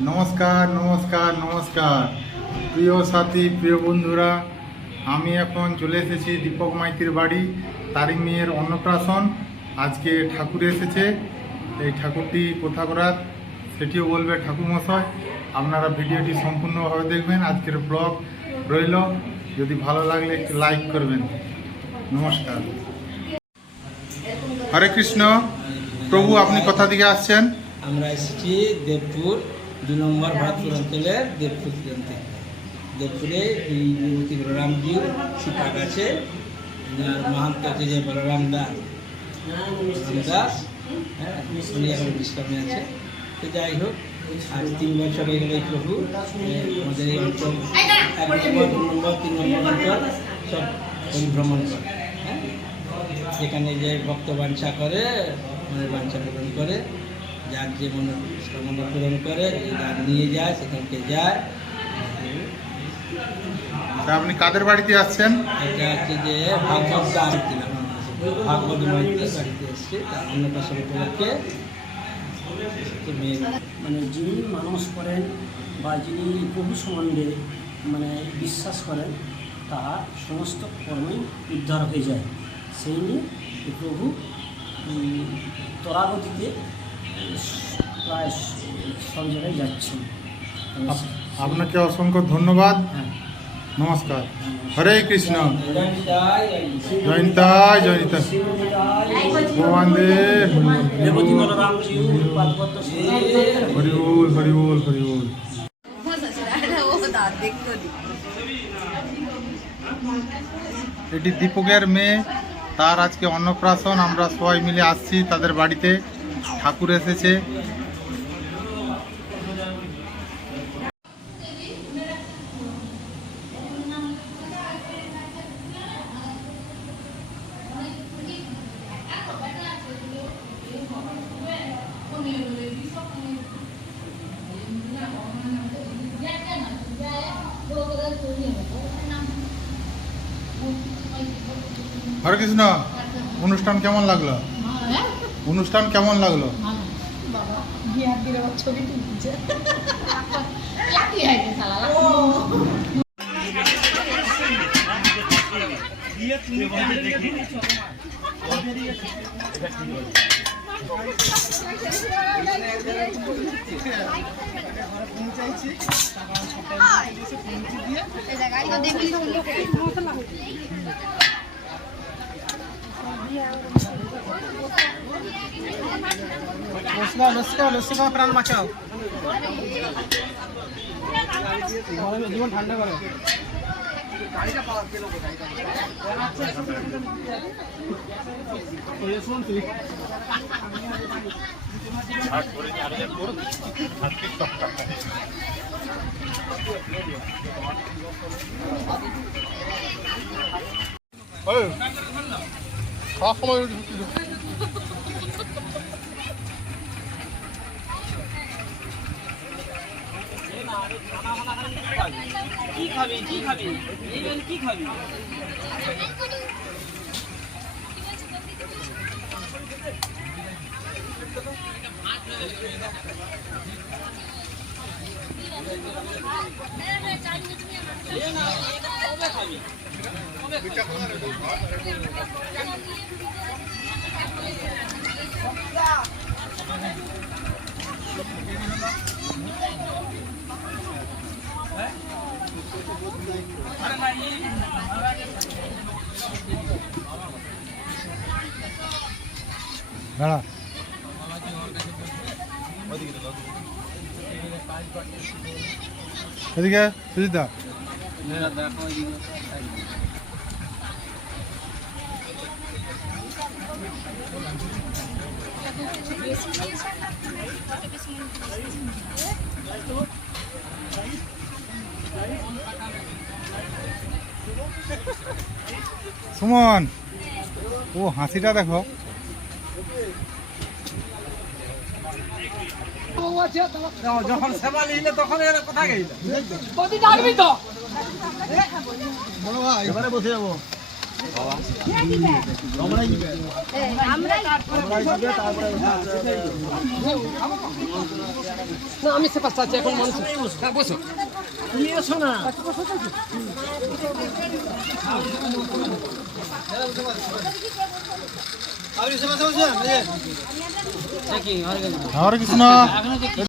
নমস্কার নমস্কার নমস্কার। প্রিয় সাথী, প্রিয় বন্ধুরা, আমি এখন চলে এসেছি দীপক মাইতির বাড়ি তারিক মেয়ের অন্নপ্রাশন। আজকে ঠাকুর এসেছে। এই ঠাকুরটি কোথাকার সেটিও বলবে ঠাকুরমশাই। আপনারা ভিডিওটি সম্পূর্ণভাবে দেখবেন। আজকের ব্লগ রইল। যদি ভালো লাগলে একটু লাইক করবেন। নমস্কার। হরে কৃষ্ণ। প্রভু, আপনি কোথা থেকে আসছেন? আমরা এসেছি দেবপুর দু নম্বর ভারতপুর অঞ্চলের দেবপুর থেকে দেবপুরে এই বিভূতি বলরামজি শিক্ষক আছে মাহান্ত আছে যে বলরাম দাস দাস হ্যাঁ উনি এখন বিশ্রামে আছে। তো যাই হোক, আজ তিন বছর হয়ে গেল প্রভু। আমাদের এই অঞ্চল এক নম্বর, দু নম্বর, তিন নম্বর অঞ্চল সব পরিভ্রমণ করে হ্যাঁ। যেখানে যে ভক্ত বাঞ্ছা করে মনের বাঞ্ছা পূরণ করে। যার যে মনে কামনা পূরণ করে যে যার নিয়ে যায় সেখানকে যায়। আপনি কাদের বাড়িতে আসছেন? এটা হচ্ছে যে ভাগবত দিলাম ভাগবত মাইতির বাড়িতে এসছে তার অন্নপ্রাশন উপলক্ষে। তো মানে যিনি মানুষ করেন বা যিনি প্রভু সম্বন্ধে মানে বিশ্বাস করেন তাহার সমস্ত কর্মই উদ্ধার হয়ে যায়। সেই নিয়ে প্রভু উম, প্রায় সব জায়গায় যাচ্ছেন আপ- আপনাকে অসংখ্য ধন্যবাদ হ্যাঁ নমস্কার হরে কৃষ্ণ জয়নিতাই, জয়নিতাই। জয়ন্তায় জয়নিতা ভগবান দেব দেবতী বলরামজি পাদপদ্ম হরিবুল হরিবুল হরিবুল ও দাঁত দেখতে এটি দীপকের মেয়ে তার আজকে অন্নপ্রাশন আমরা সবাই মিলে আসছি তাদের বাড়িতে ঠাকুর এসেছে। হরে কৃষ্ণ অনুষ্ঠান কেমন লাগল? অনুষ্ঠান কেমন লাগল? বিহার লাকি হয়েছে শালা প্রাণ বাঁচাও। জীবন ঠান্ডা করে। কি খাবি কি খাবি? কি খাবি? দাঁড়া। এদিকে সুজিতা। সুমন ও হাসিটা দেখো। যখন সেবা নিলে তখন এরা কথা গেল? কতি জানবি তো। বড় ভাই এবারে বসে যাব। আমি সে পাচ্ছি এখন মানুষ। বসো। তুমি এসো না। আর কিছু না